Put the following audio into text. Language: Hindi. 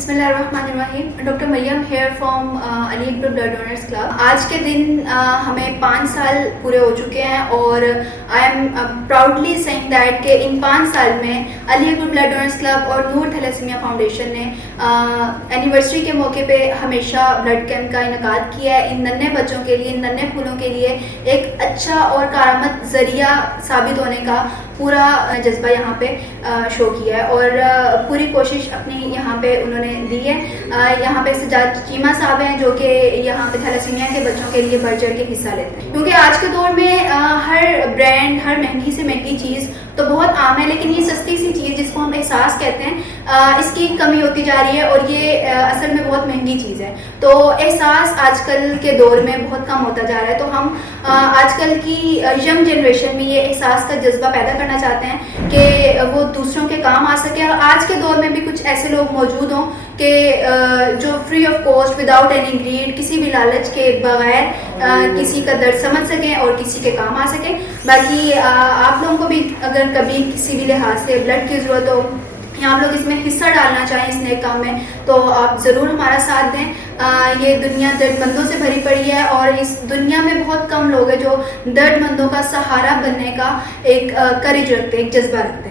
बिस्मिल्लाहिर्रहमानिर्रहीम। Doctor Mariam here from Ali Akbar blood donors club. आज के दिन हमें 5 साल पूरे हो चुके हैं और I am proudly saying that कि इन 5 साल में Ali Akbar blood donors club और नूर थैलेसीमिया फाउंडेशन ने एनिवर्सरी के मौके पे हमेशा ब्लड कैंप का इनेकाद किया है। इन नन्हे बच्चों के लिए, इन नन्हे फूलों के लिए एक अच्छा और कारआमद ज़रिया साबित होने का पूरा जज्बा यहाँ पे शो किया है और पूरी कोशिश अपनी यहाँ पे उन्होंने दी है। यहाँ पे सजाद चीमा साहब हैं जो कि यहाँ पे थैलेसीमिया के बच्चों के लिए बढ़ चढ़ के हिस्सा लेते हैं, क्योंकि आज के दौर में हर ब्रांड, हर महंगी से महंगी चीज़ तो बहुत आम है, लेकिन ये सस्ती सी चीज़ जिसको हम एहसास कहते हैं इसकी कमी होती जा रही है और ये असल में बहुत महंगी चीज़ है। तो एहसास आजकल के दौर में बहुत कम होता जा रहा है। तो हम आजकल की यंग जनरेशन में ये एहसास का जज्बा पैदा करना चाहते हैं कि वो दूसरों के काम आ सके और आज के दौर में भी कुछ ऐसे लोग मौजूद हों कि जो free of cost, without any grid, किसी भी लालच के बगैर किसी का दर्द समझ सकें और किसी के काम आ सकें। बाकी आप लोगों को भी अगर कभी किसी भी लिहाज से ब्लड की ज़रूरत हो या आप लोग इसमें हिस्सा डालना चाहें इस नए काम में, तो आप ज़रूर हमारा साथ दें। ये दुनिया दर्दमंदों से भरी पड़ी है और इस दुनिया में बहुत कम लोग हैं जो दर्दमंदों का सहारा बनने का एक करेज रखते हैं, एक जज्बा रखते हैं।